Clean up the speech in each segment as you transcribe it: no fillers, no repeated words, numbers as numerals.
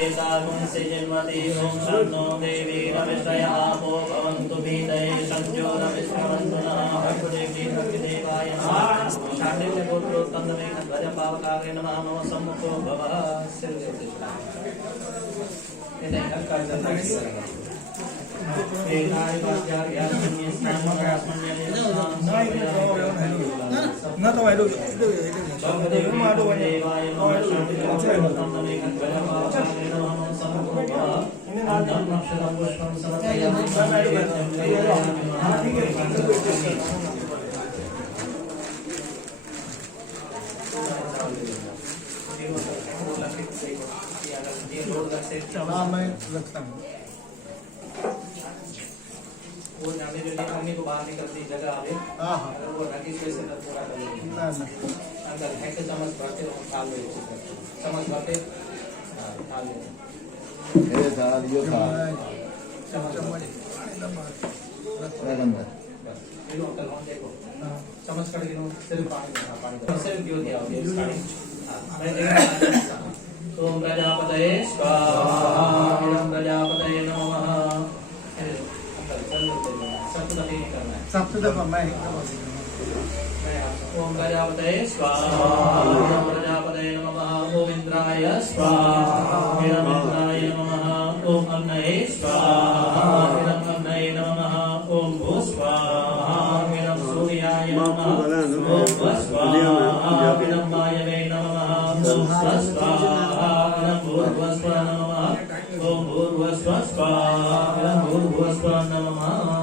एतागुंसि जन्मति ओम शन्नो देवी रविश्रयः आपो भवन्तु भीतये संज्ञोरविष्णवन्तु नः भगवदेवी भक्तिदेवाय नमः शाण्डिल्य गोत्रोत्तन्दमेन ध्वज पावकारे नमः मम सम्मुखो भवः nó thôi được वो जाने जो अग्नि को बाहर निकलती जगह आवे अगर वो नदी से पूरा कर लेंगे अंदर है के चम्मच भरते हम खा ले चम्मच भरते खा ले ये दाल यो खा चम्मच ये अंकल हम देखो चम्मच कट के सिर्फ पानी सिर्फ क्यों दिया मैं देखा ओम प्रजापतये स्वाहा ओम प्रजापतये नमः सप्तदश मैं ओम प्रजापतये स्वाहा ओम प्रजापतये नमः ओम इंद्राय स्वाहा ओम इंद्राय नमः ओम अग्नये स्वाहा ओम अग्नये नमः ओम भू स्वाहा ओम सूर्याय नमः ओम स्वाहा ओम वायवे नमः ओम स्वाहा ओम भूर्भुवस्वः नमः ओम भूर्भुवस्वः स्वाहा ओम भूर्भुवस्वः नमः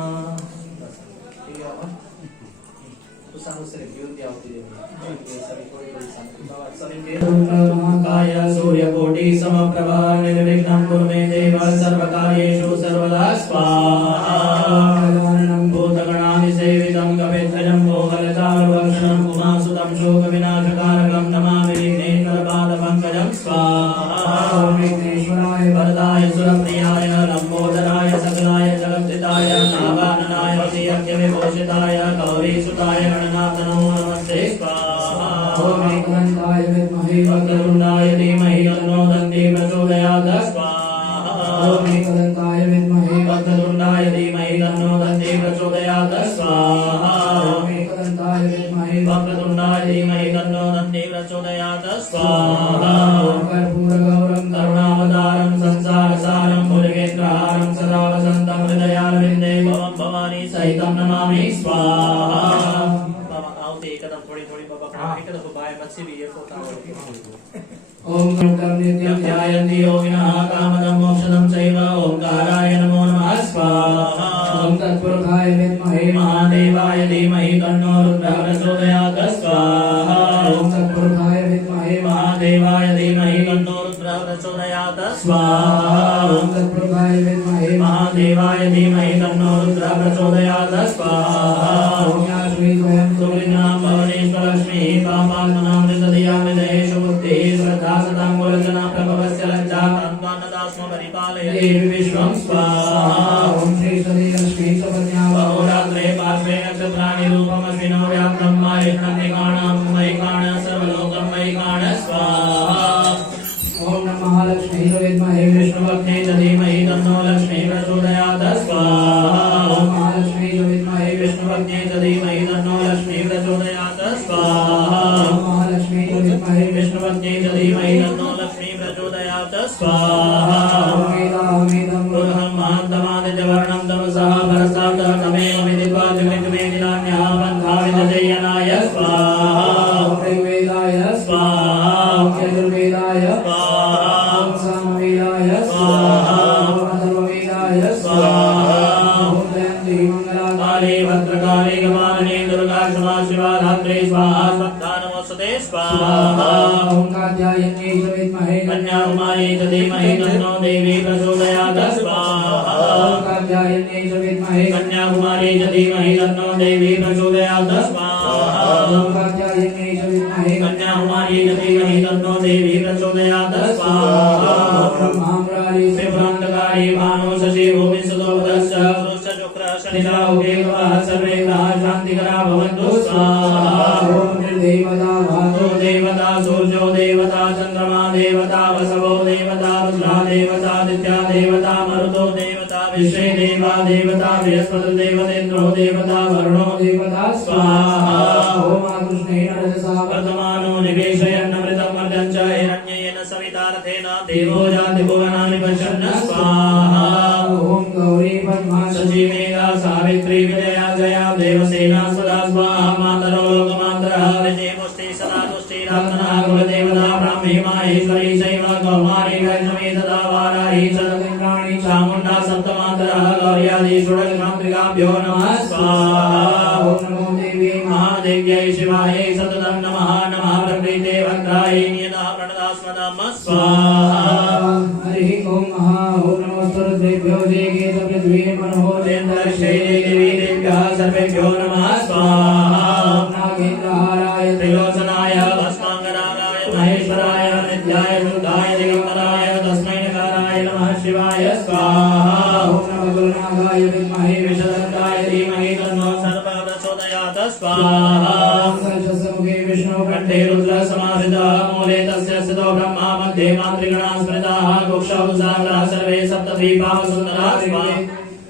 महाकाय सूर्यकोटि समप्रभा निर्विघ्नं कुरु मे देव सर्वकार्येषु सर्वदा स्वाहा भूतगणानि सेवितं कपिध्वजं मोहलचारुभक्षणं उमासुतं शोकविनाशकारकं नमामि विघ्नेश्वरपादपङ्कजं स्वाहा विघ्नेश्वराय वरदाय सुरप्रियाय लम्बोदराय सकलाय जगद्धिताय नागाननाय वशीयज्ञविभूषिताय गौरीसुताय गणनाथ नमो नमस्ते स्वाहा ओम एकदन्ताय विद्महे वक्रतुण्डाय धीमहि तन्नो दन्ती प्रचोदयात् स्वाहा ओम एकदन्ताय विद्महे वक्रतुण्डाय धीमहि तन्नो दन्ती प्रचोदयात् स्वाहा ओम एकदन्ताय विद्महे वक्रतुण्डाय धीमहि तन्नो दन्ती प्रचोदयात् स्वाहा ओम कर्पूरगौरं करुणावतारं संसारसारं मुरुगेन्द्रहारं सदा वसन्तं हृदयारविन्दे भवं भवानी सहितं नमामि स्वाहा एकदम थोड़ी थोड़ी बाबा एकदम बाय बच्चे भी ये होता है ओम नित्यं ध्यायन्ति योगिनः कामदं मोक्षदं चैव ओंकाराय नमो नमः स्वाहा ओम तत्पुरुषाय विद्महे महादेवाय धीमहि तन्नो रुद्रः प्रचोदयात् स्वाहा ओम तत्पुरुषाय विद्महे महादेवाय धीमहि तन्नो रुद्रः प्रचोदयात् स्वाहा ओम तत्पुरुषाय विद्महे महादेवाय धीमहि तन्नो रुद्रः प्रचोदयात् स्वाहा ओम या श्री स्वयं सुब्रह्मण्यं भवनेश्वरलक्ष्मी पापात्मनामृतधियामृतेषु बुद्धिः श्रद्धा सदां गुरुजना प्रभवस्य लज्जा कान्तान्नदास्म परिपालयति विश्वं स्वाहा ओम श्री सदीलक्ष्मी सुकन्या बहुरात्रे पार्श्वे नक्षत्राणि रूपमस्मिनो व्याप्तं मायेष्णन्निकाणां मयिकाण सर्वलोकं मयिकाण स्वाहा ओम नमः लक्ष्मी विद्महे विष्णुपत्न्यै च धीमहि तन्नो लक्ष्मी प्रचोदयात् स्वाहा ओम महालक्ष्मी विद्महे विष्णुपत्न्यै च धीमहि तन्नो लक्ष्मी प्रचोदयात् स्वाहा ओम महालक्ष्मी विद्महे विष्णुपत्न्यै च धीमहि तन्नो लक्ष्मी प्रचोदयात् स्वाहा ओमेदं पुरुषं महान्तमादित्यवर्णं तमसः परसादः तमेव विदित्वादिमेदिनान्यः पन्था विदजयनाय स्वाहा ऋग्वेदाय स्वाहा यजुर्वेदाय स्वाहा सामवेदाय स्वाहा अथर्ववेदाय स्वाहा जयन्ती मंगलाकाले भद्रकाले गमानने दुर्गा क्षमा शिवा धात्री स्वाहा स्वधा नमोस्तुते स्वाहा ओम कात्यायन्यै च विद्महे कन्याकुमारी च धीमहि तन्नो देवी प्रचोदयात् स्वाहा ओम कात्यायन्यै च विद्महे कन्याकुमारी च धीमहि तन्नो देवी प्रचोदयात् स्वाहा ओम कात्यायन्यै च विद्महे कन्याकुमारी च धीमहि तन्नो देवी प्रचोदयात् स्वाहा ब्रह्माम्रारी त्रिपुरान्तकारी भानो शशि भूमि सुतोपदश्च वृश्च शुक्र शनिराहु केतवः सर्वे ग्रहाः शान्तिकरा भवन्तु स्वाहा ओम निर्देवता भातो देवता सूर्यो देवता चन्द्रमा देवता वसवो देवता रुद्रा देवता दित्या देवता मरुतो देवता विश्वे देवा देवता बृहस्पति देवतेन्द्रो देवता वरुणो देवता स्वाहा ओम कृष्णेन रजसा वर्तमानो निवेशयन्नमृतं मर्दं च हिरण्येन सवितार्थेन देवो जाति भुवनानि पश्यन् स्वाहा ओम गौरी पद्मा शची मेघा सावित्री विजया जया देवसेना सदा स्वाहा मातरो लोकमातरः विजयमुष्टि सदा तुष्टि रत्ना कुलदेवता ब्राह्मी माहेश्वरी शैव कौमारी वैष्णवी तथा वाराही शतलिंगाणि चामुण्डा सप्तमातरः गौर्यादि षोडशमातृकाभ्यो नमः स्वाहा ओम नमो देवी महादेव्यै शिवायै सततं नमः नमः प्रकृते वक्रायै नियता प्रणदास्मदाम स्वाहा हरिः ओम ओम नमो सर्वेभ्यो देगे पृथ्वी मनोः देवदर्शे देवी देव्यः सर्वेभ्यो नमः स्वाहा ओम नागेन्द्रहाराय त्रिलोचनाय भस्मांगनाय महेश्वराय नित्याय शुद्धाय दिगंबराय तस्मै नकाराय नमः शिवाय स्वाहा ओम नमो गुरुनाथाय विद्महे विष्णुदत्ताय धीमहि तन्नो सर्वः प्रचोदयात् स्वाहा सहस्रमुखे विष्णु कंठे रुद्र समाश्रितः मूले तस्य स्थितो ब्रह्मा मध्ये मातृगणाः स्मृताः कुक्षौसागराः सर्वे सप्तद्वीपाः सुन्दराः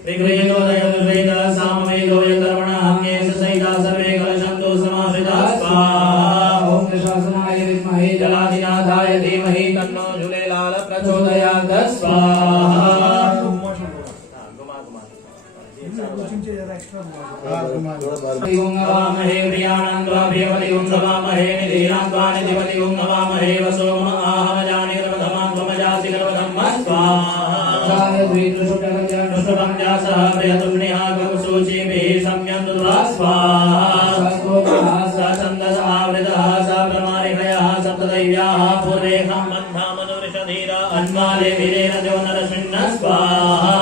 विग्रहीतोदयदुर्वेदः सामवेदो यकर्मणः अन्येष सहिताः सर्वे कलशन्तु समाश्रिताः स्वाहा ओम शासनाय विद्महे जलाधिनाथाय धीमहि तन्नो झूलेलाल प्रचोदयात् स्वाहा ओम नमामहे प्रियाणां द्वाभ्यवति ओम नमामहे निधीनां द्वानिधिपति ओम नमामहे वसो मम आहमजानि गर्भधमां त्वमजासि गर्भधम्म स्वाहा द्विदुषुटगञ्जासः प्रियतुष्णिः गौसूचिभिः सम्यन्तु स्वाहा स छन्दस आवृतः स प्रमारिभयः सप्तदैव्याः पूर्वेहं बन्धामनुरिषधीर अन्माले वीरेण जो नरसिंह स्वाहा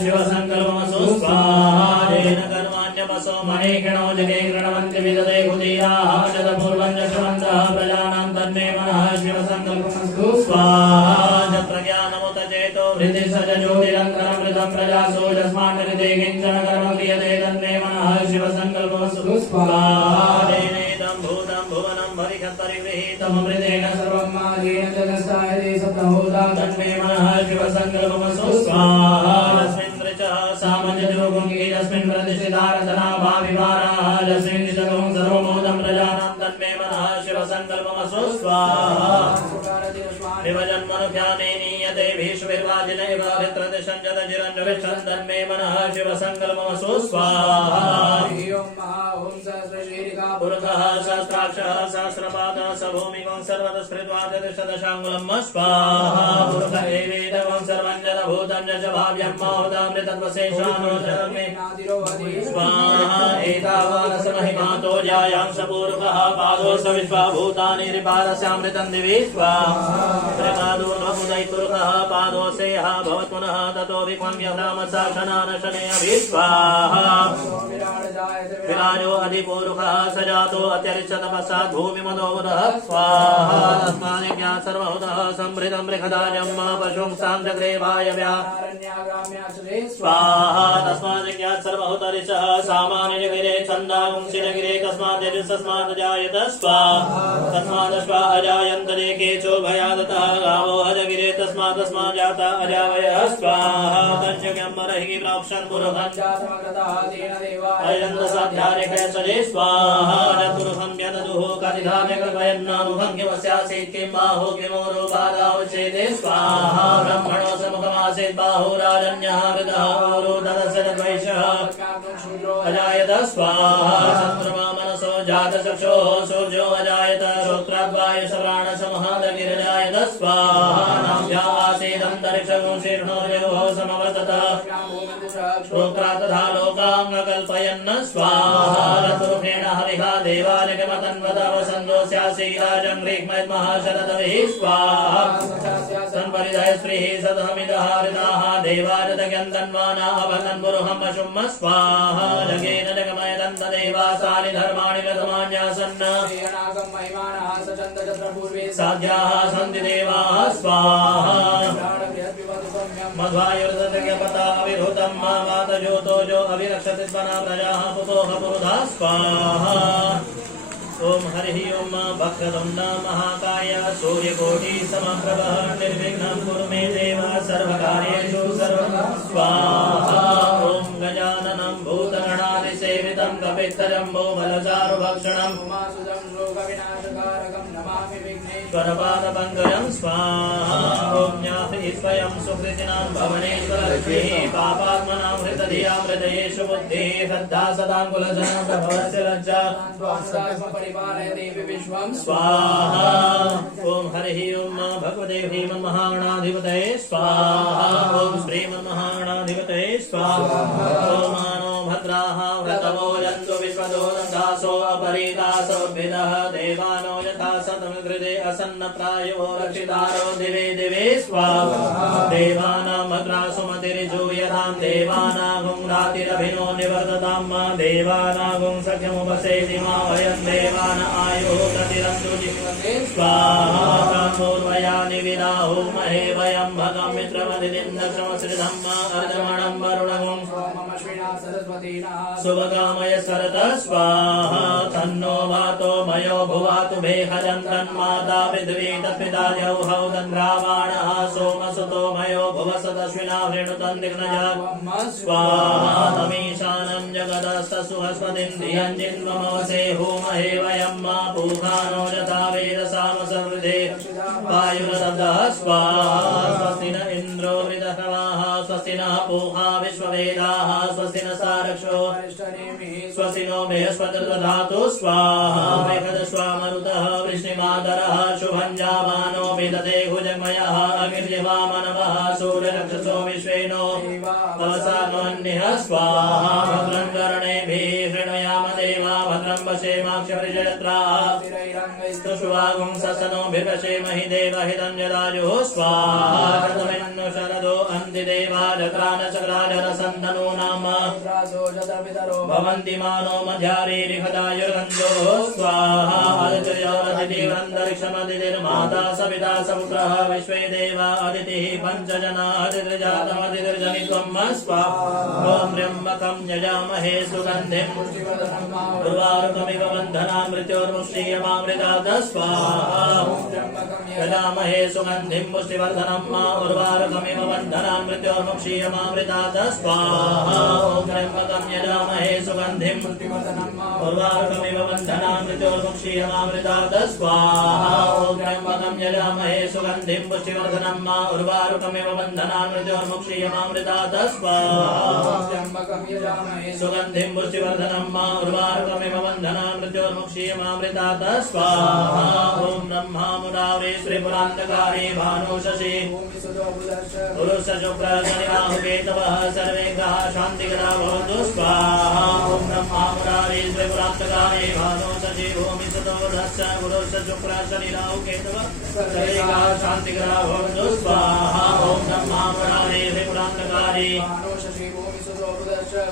शिवसङ्कल्पमसु स्वाहानेकर्माण्यपसो मणिगणो जगे गृणवन्ति विदते उदीयाः शतपूर्वं जशवन्तः प्रजानां तन्मे मनः शिवसङ्कल्पमस्तु स्वाहा प्रज्ञानमुत चेतो हृदि सज ज्योतिरन्तरमृतं प्रजासो यस्मान्निर्ते किञ्चन कर्म क्रियते तन्मे मनः शिवसङ्कल्पमस्तु स्वाहानेदं भूतं भुवनं भरिखत्परिगृहीतममृतेन सर्वं मार्गेण जगस्तायते सप्तहोता तन्मे मनः शिवसङ्कल्पमस्तु स्वाहा तस्मिन् ऋचः सामञ्जयोगुङ्गी तस्मिन् प्रतिष्ठितारधना भाविवाराः तस्मिन् निषगं सर्वमोदं प्रजानां तन्मे मनः शिवसङ्कल्पमस्तु स्वाहा विभजन्मनुध्यानेनीयते भीष्मिर्वाजिनैव ऋत्रदिशञ्जतजिरञ्जविष्ठन् तन्मे मनः शिवसङ्कल्पमस्तु स्वाहा ओम सहस्रशीर्षा पुरुषः सहस्राक्षः सहस्रपादः स भूमिकं सर्वतः स्मृत्वा दशदशाङ्गुलं स्वाहा पुरुष एवेदं सर्वं जलभूतं च भाव्यं माहुतामृतत्वशेषानुचरमे स्वाहा एतावानसमहिमातो जायां स पूर्वः पादो स विश्वाभूतानि रिपादस्यामृतं दिवि स्वाहा प्रकादोर्भमुदैतुर्गः पादोसेयः भवत्पुनः ततो विक्वं व्यभ्रामसाक्षनानशने अभिस्वाहा विराजो अधिपूरुषः सजातो अत्यरिष्टतपस्सात् भूमिमदोमुदः स्वाहा तस्मादिज्ञा सर्वहुतः सम्भृतं बृहदाजं पशुं सान्द्रग्रेवाय स्वाहा तस्मादिज्ञा सर्वहुतरिषः सामान्यगिरे छन्दांशिनगिरे तस्माद् जायत स्वाहा तस्मादश्वा अजायन्त केचो भयादतः गावो अजगिरे तस्मात् जाता अजावयः स्वाहा तञ्जज्ञं मरहि प्रोक्षन् पुरुषं अयन्दसाध्यारिकैसरे स्वाहा चतुर्भं यददुः कतिधाम्यकृपयन्नामुखं किमस्यासीत् किं बाहो किमोरोपादावच्छेदे स्वाहा ब्रह्मणो समुखमासीत् बाहुराजन्यः कृतः औरोदरस्य द्वैषः अजायत स्वाहा चन्द्रमा मनसो जातचक्षुः सूर्यो अजायत श्रोत्राद्वायुसप्राणसमहादगिरजायत स्वाहा नाभ्या आसीदन्तरिक्षगं शीर्णोर्योः समवर्ततः श्रोत्रा तथा लोकाङ्गकल्पयन् स्वाहा रतुर्षेण हरिहा देवानिकमतन्वदवसन्दोस्यासीराजं ह्रीग्मयद्महाशरदभिः स्वाहा संपरिधय स्त्रीः सदहमिदः हरिताः देवाजतज्ञन्तन्वाना अभतन् पुरुहं पशुं स्वाहा जगेन जगमयदन्तदेवासानि धर्माणि प्रथमान्यासन् साध्याः सन्ति देवाः स्वाहा मध्वायुर्दृगपता अविरुतं मातजोतो जो अभिरक्षति स्वना प्रजाः पुतोह पुरुधा स्वाहा ओम हरि ओम वक्रतुंड महाकाय सूर्यकोटि समप्रभ निर्विघ्नं कुरु मे देव सर्वकार्येषु सर्वदा स्वाहा ओम गजाननं भूतगणादिसेवितं कपित्थजम्बो बलचारुभक्षणं उमासुतं शोकविनाशकारकं नमामि विघ्नेश्वरपादपङ्कजं स्वाहा ओम ज्ञाति स्वयं सुकृतिनां भवनेश्वरलक्ष्मीः पापात्मनां हृतधिया हृदयेषु बुद्धिः श्रद्धा सदाकुलजनं प्रभवस्य लज्जा परिपालय देवी विश्वं स्वाहा ओम हरि ओम भगवते श्रीमन्महागणाधिपतये स्वाहा ओम श्रीमन्महागणाधिपतये स्वाहा ओम मानो भद्राः व्रतमो जन्तु विश्वदोरदासो अपरिदासोद्भिदः देवानो यथा सतमकृते असन्नप्रायो रक्षितारो दिवे दिवे स्वाहा देवानां भद्रासुमतिर्जूयतां देवानागुं रातिरभिनो निवर्ततां देवानागुं सख्यमुपसेति मा वयं देवान आयुः प्रतिरन्तु जीवन्ते स्वाहा कामोर्वयानि विदाहो महे वयं भगं मित्रमदितिं दक्षमश्रिधं अर्धमणं वरुणगुं सोममश्विना सरस्वतीना सुभगामय सरत स्वाहा तन्नो वातो मयो भुवातु भेहजं तन्माता पृथ्वी तत्पिता जौहौ तन्द्रावाणः सोमसुतो मयो भुवसदश्विना वृणुतं दिग्नज स्वाहा तमीशानं जगदस्तसुहस्पतिं धियं जिन्वमवसे होमहे वयं मा पूर्वानो यथा वेदसामसमृधे वायुरदब्धः स्वाहा स्वस्ति न इन्द्रो वृधश्रवाः स्वस्ति नः पूषा विश्ववेदाः स्वस्ति न सारक्षो स्वस्ति नो बृहस्पतिर्दधातु स्वाहा बृहदश्वामरुतः वृष्णिमातरः शुभं जामानो विदधे भुजगमयः अग्निर्वामनवः सूर्यरक्षसो विश्वेनो तवसान्वन्यः स्वाहा भद्रं कर्णेभिः शृणुयाम देवा भद्रं पश्येमाक्षरिजयत्राः स्तुष्वागुं ससनो भिर्वशेमहि देवहितं जदायुः स्वाहा शतमिन्नु शरदो अन्ति देवा जत्रानचक्राजरसन्दनो नाम भवन्ति मानो मध्यारीरिहदायुर्गन्धो स्वाहा अदितिर्यौरतिथिरन्तरिक्षमदितिर्माता सविता सपुत्रः विश्वे देवा अदितिः पञ्चजना अदितिर्जातमदितिर्जनित्वं स्वाहा ॐ त्र्यम्बकं यजामहे सुगन्धिं उर्वारुकमिव बन्धनां मृत्योर्मुक्षीयमामृतात् स्वाहा यजामहे सुगन्धिं पुष्टिवर्धनं मा उर्वारुकमिव बन्धनां मृत्योर्मुक्षीयमामृतात् स्वाहा ॐ त्र्यम्बकं यजामहे सुगन्धिं उर्वारुकमिव बन्धनां मृत्योर्मुक्षीयमामृतात् स्वाहा ॐ त्र्यम्बकं यजामहे सुगन्धिं पुष्टिवर्धनं मा उर्वारुकमिव बन्धनां मृत्योर्मुक्षीयमामृतात् स्वाहा सुगन्धिं पुष्टिवर्धनं मा उर्वारुकमिव बन्धनां मृत्योर्मुक्षीयमामृतात् स्वाहा ॐ ब्रह्मा मुरारे श्रीपुरान्तकारे भानु शशि पुरुषशुक्रशनिराहुकेतवः सर्वे ग्रहाः शान्तिकरा भवन्तु स्वाहा ॐ ब्रह्मा मुरारे श्रीपुरान्तकारे भानु शशि भूमिसुतोदश्च पुरुषशुक्रशनिराहुकेतवः सर्वे ग्रहाः शान्तिकरा भवन्तु स्वाहा ॐ ब्रह्मा मुरारे श्रीपुरान्तकारे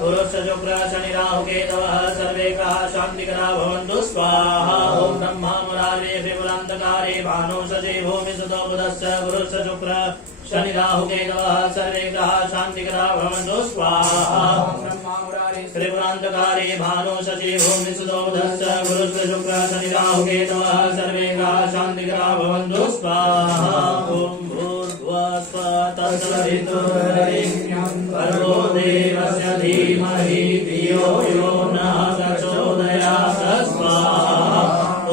पुरुषशुक्रशनिराहुकेतवः सर्वे ग्रहाः शान्तिकरा भवन्तु स्वाहा ॐ ब्रह्मा मुरारे श्रीपुरान्तकारे भानु शशि भूमिसुतो बुधश्च पुरुषशुक्र शनिराहुकेतवः सर्वे ग्रहाः शान्तिकरा भवन्तु स्वाहा त्रिपुरान्तकारे भानु शशि भूमिसुतो बुधश्च पुरुषशुक्र शनिराहुकेतवः सर्वे ग्रहाः शान्तिकरा भवन्तु स्वाहा ॐ भूर्भुवः स्वः तत्सवितुर्वरेण्यं भर्गो देवस्य धीमहि धियो यो नः प्रचोदयात् स्वाहा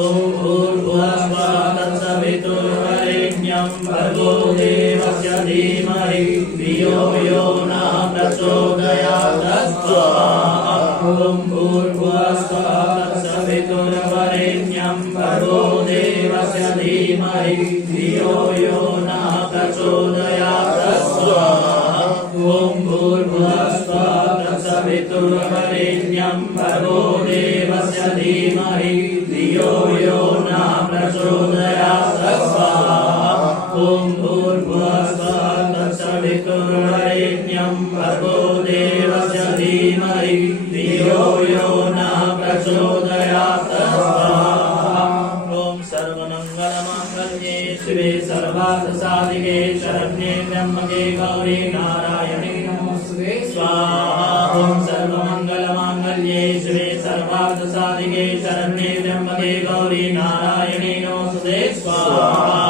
ॐ भूर्भुवः स्वः तत्सवितुर्वरेण्यं भर्गो देवस्य धीमहि धियो यो नः प्रचोदयात् स्वाहा ॐ भूर्भुवः स्वः तत्सवितुर्वरेण्यं भर्गो देवस्य धीमहि धियो यो नः प्रचोदयात् स्वाहा ॐ भूर्भुवः स्वः तत्सवितुर्वरेण्यं भर्गो देवस्य धीमहि धियो यो नः प्रचोदयात् स्वाहा ॐ भूर्भुवः स्वः तत्सवितुर्वरेण्यं भर्गो देवस्य धीमहि धियो यो नः प्रचोदयात् स्वाहा ॐ सर्वमङ्गलमाङ्गल्ये शिवे सर्वार्थसाधिके शरण्ये त्र्यम्बके गौरी नारायणे नमोस्तुते स्वाहा ॐ सर्वमङ्गलमाङ्गल्ये शिवे सर्वार्थसाधिके शरण्ये त्र्यम्बके नारायणे नमोस्तुते स्वाहा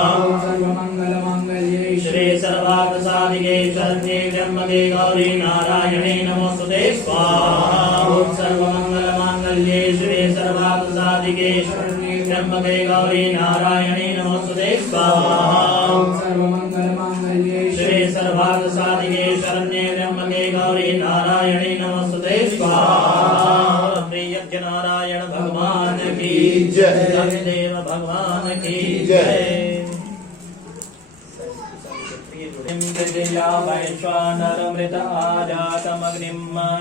सर्वमङ्गलमाङ्गल्ये श्री सर्वार्थसाधिके शरण्ये त्र्यम्बके गौरी नारायणे नमोस्तुते स्वाहा ओम सर्वमङ्गलमाङ्गल्ये श्री सर्वार्थसाधिके शरण्ये त्र्यम्बके गौरी नारायणे नमोस्तुते स्वाहा सर्वमङ्गलमाङ्गल्ये श्री सर्वार्थसाधिके शरण्ये त्र्यम्बके गौरी नारायणे नमोस्तुते स्वाहा प्रिय नारायण भगवान की जय देव भगवान की जय इंद्रया वैश्वानरमृत आजातमग्निं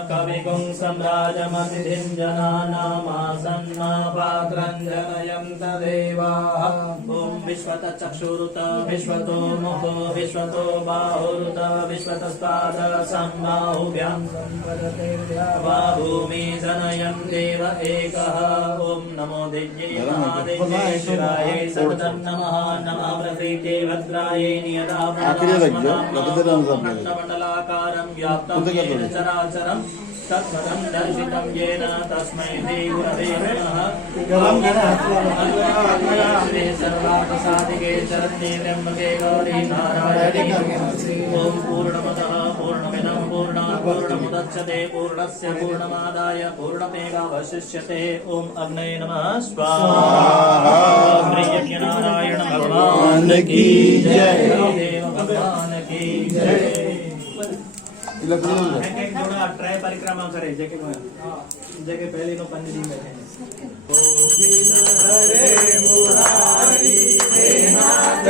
कविगुं सम्राजमतिथिं जनानामासन्न पात्रञ्जनयं तदेवाः ॐ विश्वतचक्षुरुत विश्वतो मुखो विश्वतो बाहुरुत विश्वतस्ताद सम्बाहुभ्यां सम्पदते भूमि जनयं देव एकः ॐ नमो दिव्ये महादेव्ये शिवाय सततं नमः नमः प्रकृते भद्रायै नियता मंडलाकारं व्याप्तं येन चराचरं तत्पदं दर्शितं येन तस्मै श्री गुरवे नमः श्री सर्वार्थसाधिके शरण्ये त्र्यम्बके गौरी नारायणी ॐ पूर्णमदः पूर्णमिदं पूर्णात् पूर्णमुदच्यते पूर्णस्य पूर्णमादाय पूर्णमेवावशिष्यते ॐ अग्नये नमः स्वाहा प्रिय नारायण भगवान की जय देव भगवान की जय थोड़ा ट्राय परिक्रमा करे जगह पहले नो पंजरी में है हरे मुरारी हे नाथ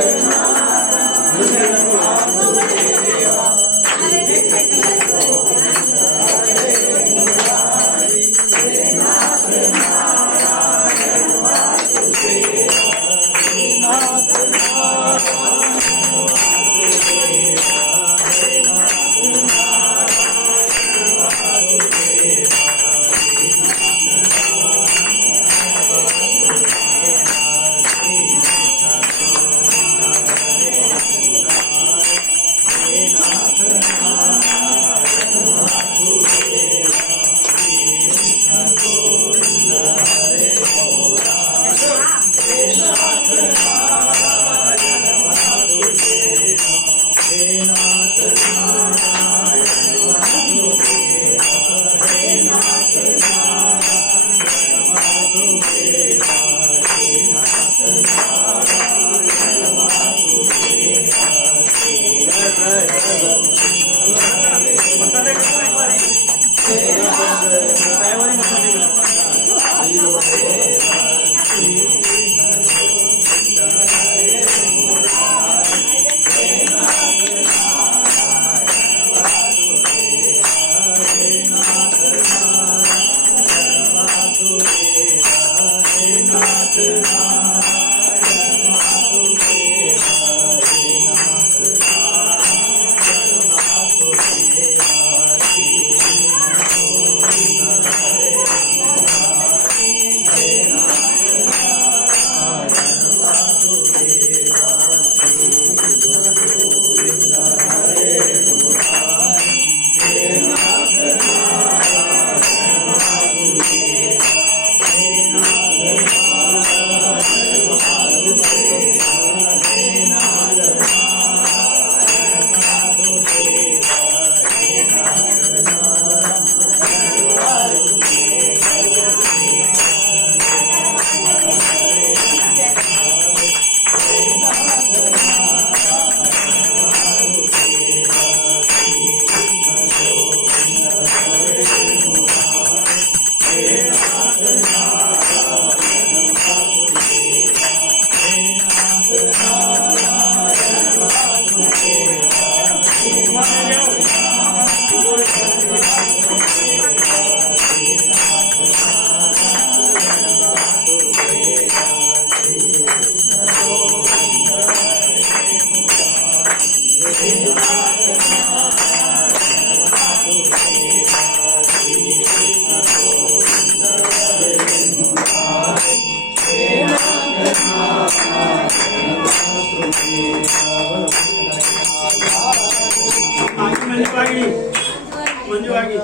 मंजू आगी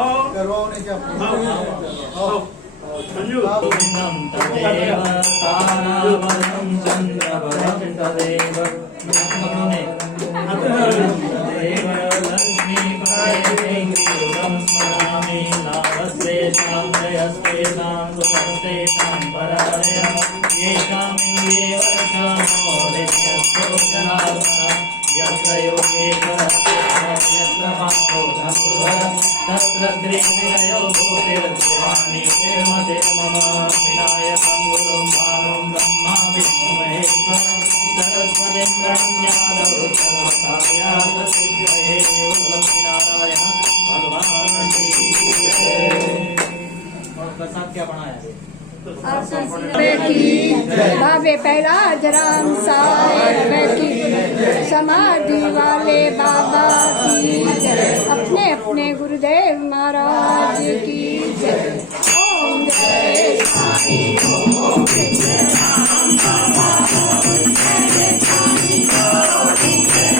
आओ करवाओ ने क्या आओ गोविन्दं तदेव तारावतं चन्द्रवतं तदेव तदेव लक्ष्मीपतें स्मरामि लाभस्तेषां जयस्तेषां सुखस्तेषां पराय येषामिन्द्रिये वर्षामो नित्यस्थो जनार्दन यत्र योगेश्वरः यत्र पार्थो धनुर्धरः तत्र द्विजयो भूतिर्भुवानि निर्मते मम विनायकं गुरुं भानुं ब्रह्मा विष्णुमहेश्वरं सरस्वतीं प्रणम्यादौ सर्वकार्यार्थसिद्धये लक्ष्मीनारायण भगवान की जय। और प्रसाद क्या बनाया है? बाबे पहराज राम साहेब की समाधि वाले बाबा की जय। अपने अपने गुरुदेव महाराज की जय। ओम जय स्वामी ओम जय राम बाबा ओम जय स्वामी ओम जय